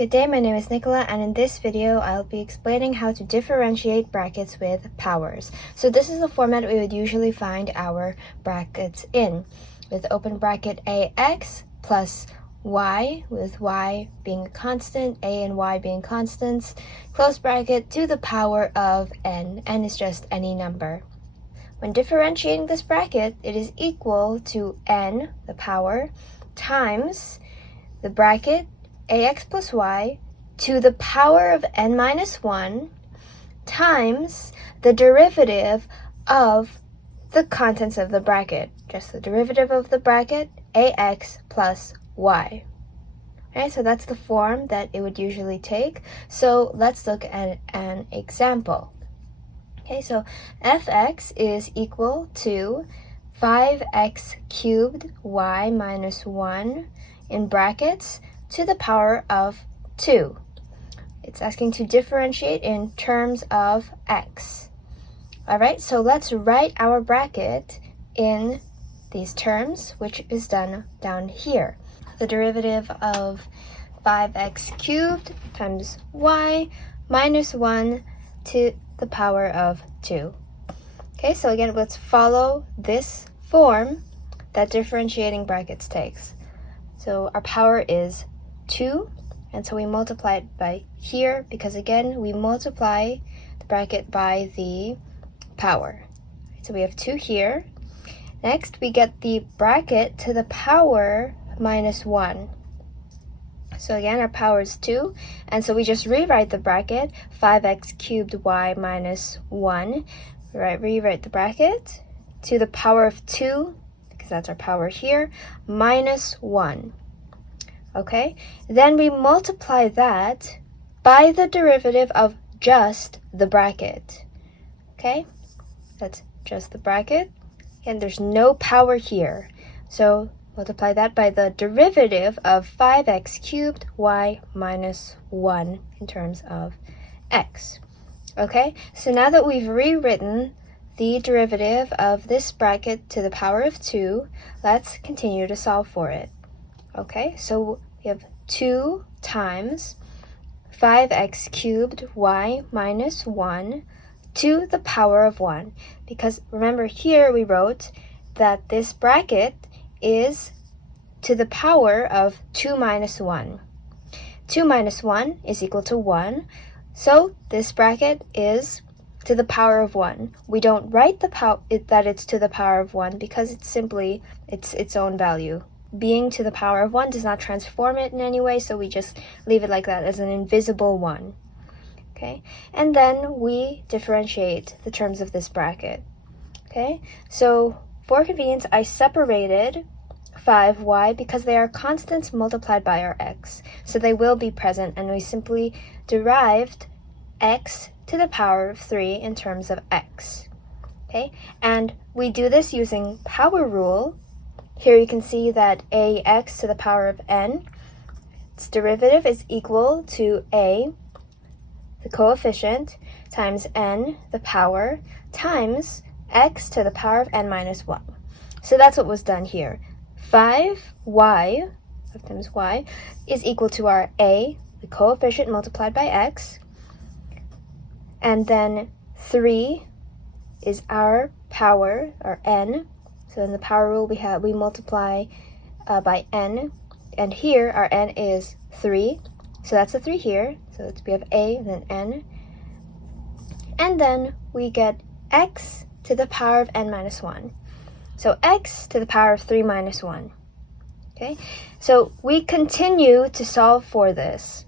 Good day, my name is Nicola, and in this video I'll be explaining how to differentiate brackets with powers. So this is the format we would usually find our brackets in, with open bracket ax plus y, with y being a constant, a and y being constants, close bracket to the power of n. N is just any number. When differentiating this bracket, it is equal to n, the power, times the bracket ax plus y to the power of n minus 1 times the derivative of the contents of the bracket, just the derivative of the bracket, ax plus y. Okay, so that's the form that it would usually take. So let's look at an example. Okay, so fx is equal to 5x cubed y minus 1 in brackets to the power of 2. It's asking to differentiate in terms of x. Alright, so let's write our bracket in these terms, which is done down here. The derivative of 5x cubed times y minus 1 to the power of 2. Okay, so again, let's follow this form that differentiating brackets takes. So our power is 2, and so we multiply it by here because again we multiply the bracket by the power. So we have 2 here. Next we get the bracket to the power minus 1. So again our power is 2, and so we just rewrite the bracket 5x cubed y minus 1. Rewrite the bracket to the power of 2, because that's our power here, minus 1. Okay, then we multiply that by the derivative of just the bracket. Okay, that's just the bracket, and there's no power here. So multiply that by the derivative of 5x cubed y minus 1 in terms of x. Okay, so now that we've rewritten the derivative of this bracket to the power of 2, let's continue to solve for it. Okay, so we have 2 times 5x cubed y minus 1 to the power of 1. Because remember here we wrote that this bracket is to the power of 2 minus 1. 2 minus 1 is equal to 1. So this bracket is to the power of 1. We don't write that it's to the power of 1 because it's simply its own value. Being to the power of 1 does not transform it in any way, so we just leave it like that as an invisible 1. Okay, and then we differentiate the terms of this bracket. Okay, so for convenience, I separated 5y because they are constants multiplied by our x, so they will be present, and we simply derived x to the power of 3 in terms of x. Okay, and we do this using power rule. Here you can see that ax to the power of n, its derivative is equal to a, the coefficient, times n, the power, times x to the power of n minus 1. So that's what was done here. 5y, 5 times y, is equal to our a, the coefficient multiplied by x, and then 3 is our power, our n. So in the power rule we multiply by n, and here our n is 3, so that's the 3 here, so we have a and then n, and then we get x to the power of n minus 1. So x to the power of 3 minus 1. Okay, so we continue to solve for this.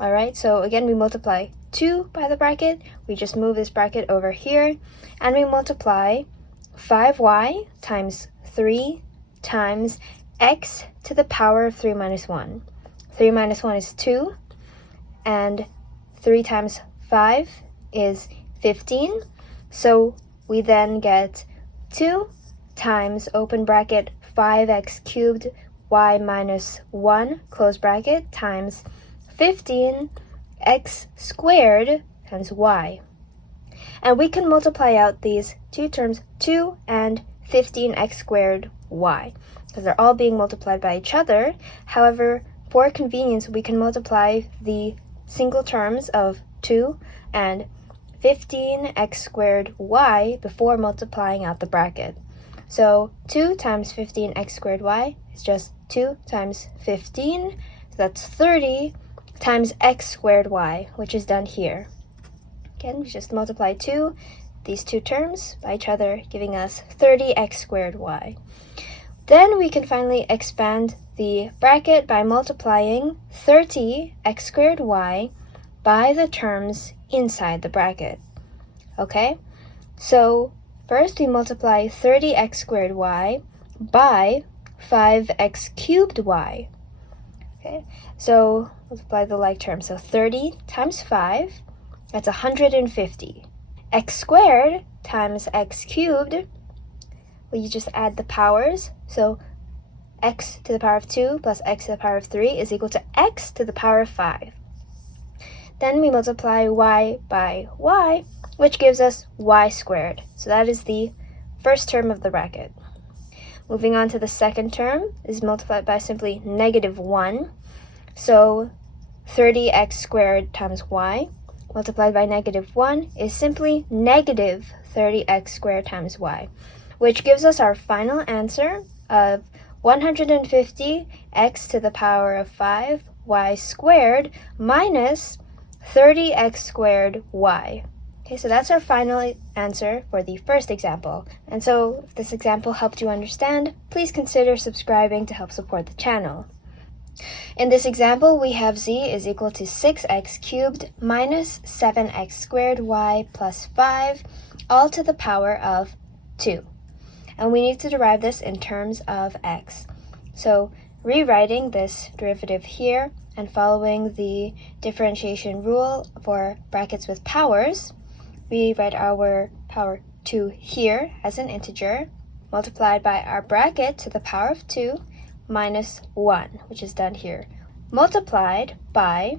Alright, so again we multiply 2 by the bracket, we just move this bracket over here, and we multiply 5y times 3 times x to the power of 3 minus 1. 3 minus 1 is 2, and 3 times 5 is 15. So we then get 2 times open bracket 5x cubed y minus 1 close bracket times 15 x squared times y. And we can multiply out these two terms, 2 and 15x squared y, because they're all being multiplied by each other. However, for convenience, we can multiply the single terms of 2 and 15x squared y before multiplying out the bracket. So 2 times 15x squared y is just 2 times 15, so that's 30 times x squared y, which is done here. Again, we just multiply these two terms by each other, giving us 30x squared y. Then we can finally expand the bracket by multiplying 30x squared y by the terms inside the bracket. Okay, so first we multiply 30x squared y by 5x cubed y. Okay, so multiply the like terms. So 30 times 5, that's 150. X squared times x cubed, well, you just add the powers. So x to the power of 2 plus x to the power of 3 is equal to x to the power of 5. Then we multiply y by y, which gives us y squared. So that is the first term of the bracket. Moving on to the second term is multiplied by simply -1. So 30x squared times y multiplied by -1 is simply negative 30x squared times y, which gives us our final answer of 150x to the power of 5 y squared minus 30x squared y. Okay, so that's our final answer for the first example. And so if this example helped you understand, please consider subscribing to help support the channel. In this example, we have z is equal to 6x cubed minus 7x squared y plus 5, all to the power of 2. And we need to derive this in terms of x. So rewriting this derivative here and following the differentiation rule for brackets with powers, we write our power 2 here as an integer, multiplied by our bracket to the power of 2 minus 1, which is done here, multiplied by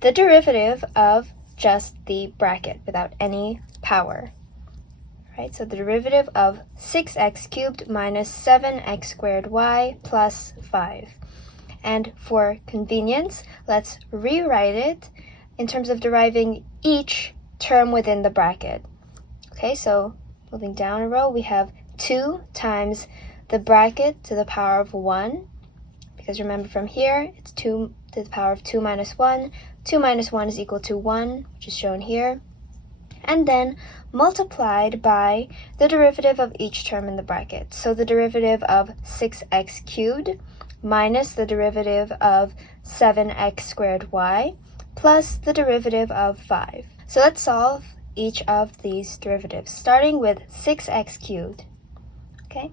the derivative of just the bracket without any power. Right, so the derivative of 6x cubed minus 7x squared y plus 5. And for convenience, let's rewrite it in terms of deriving each term within the bracket. Okay, so moving down a row, we have 2 times the bracket to the power of 1, because remember from here, it's 2 to the power of 2 minus 1. 2 minus 1 is equal to 1, which is shown here. And then multiplied by the derivative of each term in the bracket. So the derivative of 6x cubed minus the derivative of 7x squared y plus the derivative of 5. So let's solve each of these derivatives, starting with 6x cubed. Okay,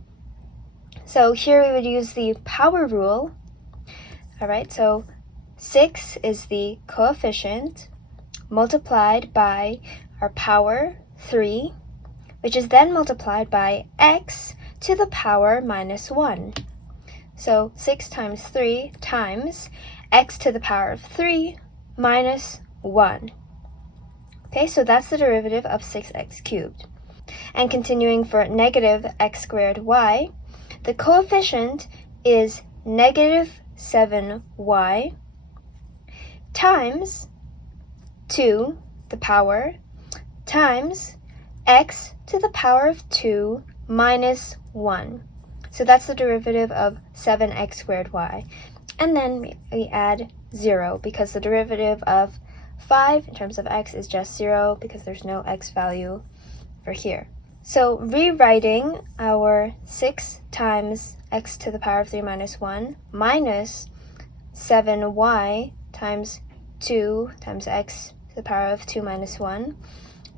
so here we would use the power rule. All right, so 6 is the coefficient multiplied by our power 3, which is then multiplied by x to the power minus 1. So 6 times 3 times x to the power of 3 minus 1. Okay, so that's the derivative of 6x cubed. And continuing for negative x squared y, the coefficient is negative 7y times 2 the power times x to the power of 2 minus 1. So that's the derivative of 7x squared y. And then we add 0 because the derivative of 5 in terms of x is just 0 because there's no x value for here. So rewriting our 6 times x to the power of 3 minus 1 minus 7y times 2 times x to the power of 2 minus 1,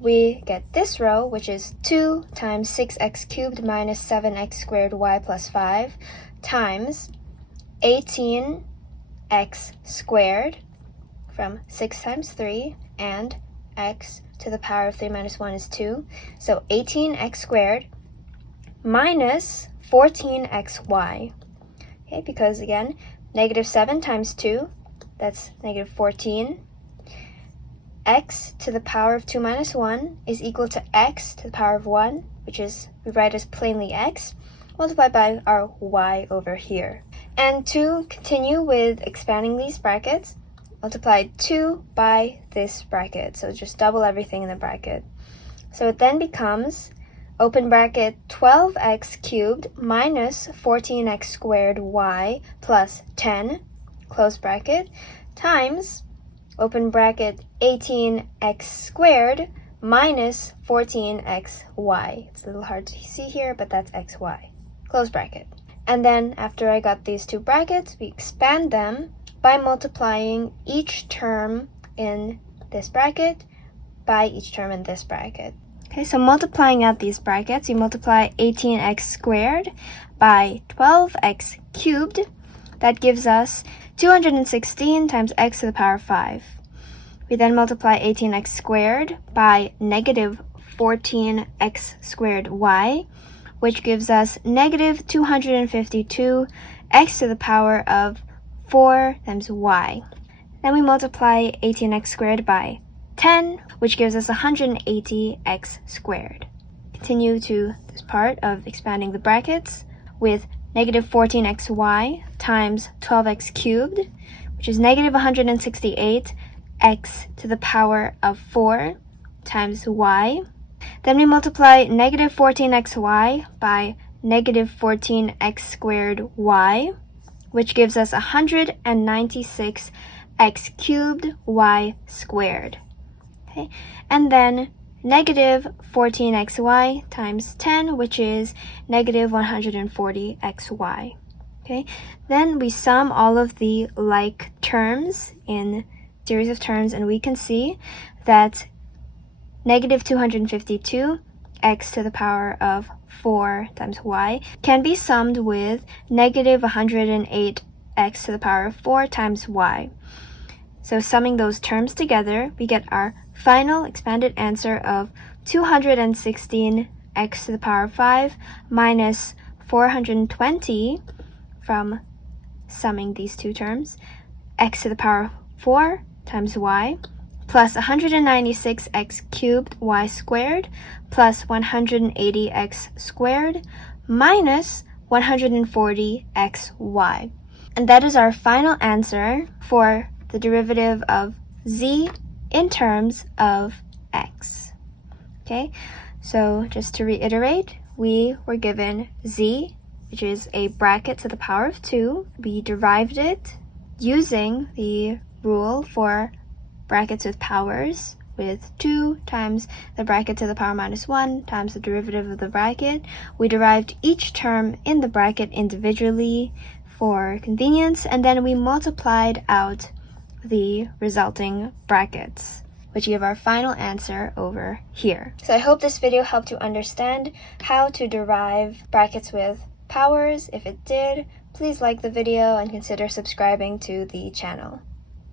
we get this row, which is 2 times 6x cubed minus 7x squared y plus 5 times 18x squared from 6 times 3 and x to the power of 3 minus 1 is 2. So 18x squared minus 14xy. Okay, because again, negative 7 times 2, that's negative 14. X to the power of 2 minus 1 is equal to x to the power of 1, which is, we write as plainly x, multiplied by our y over here. And to continue with expanding these brackets, multiply 2 by this bracket. So just double everything in the bracket. So it then becomes open bracket 12x cubed minus 14x squared y plus 10, close bracket, times open bracket 18x squared minus 14xy. It's a little hard to see here, but that's xy. Close bracket. And then after I got these two brackets, we expand them by multiplying each term in this bracket by each term in this bracket. Okay, so multiplying out these brackets, you multiply 18x squared by 12x cubed. That gives us 216 times x to the power 5. We then multiply 18x squared by negative 14x squared y, which gives us negative 252 x to the power of 4 times y. Then we multiply 18x squared by 10, which gives us 180x squared. Continue to this part of expanding the brackets with negative 14xy times 12x cubed, which is negative 168 x to the power of 4 times y. Then we multiply negative 14xy by negative 14x squared y, which gives us 196 x cubed y squared. Okay, and then negative 14xy times 10, which is negative 140xy. Okay, then we sum all of the like terms in series of terms, and we can see that negative 252 x to the power of 4 times y can be summed with negative 108 x to the power of 4 times y. So summing those terms together, we get our final expanded answer of 216 x to the power of 5 minus 420 from summing these two terms, x to the power of 4 times y, plus 196x cubed y squared, plus 180x squared, minus 140xy. And that is our final answer for the derivative of z in terms of x. Okay, so just to reiterate, we were given z, which is a bracket to the power of 2. We derived it using the rule for brackets with powers, with 2 times the bracket to the power minus 1 times the derivative of the bracket. We derived each term in the bracket individually for convenience, and then we multiplied out the resulting brackets, which give our final answer over here. So I hope this video helped you understand how to derive brackets with powers. If it did, please like the video and consider subscribing to the channel.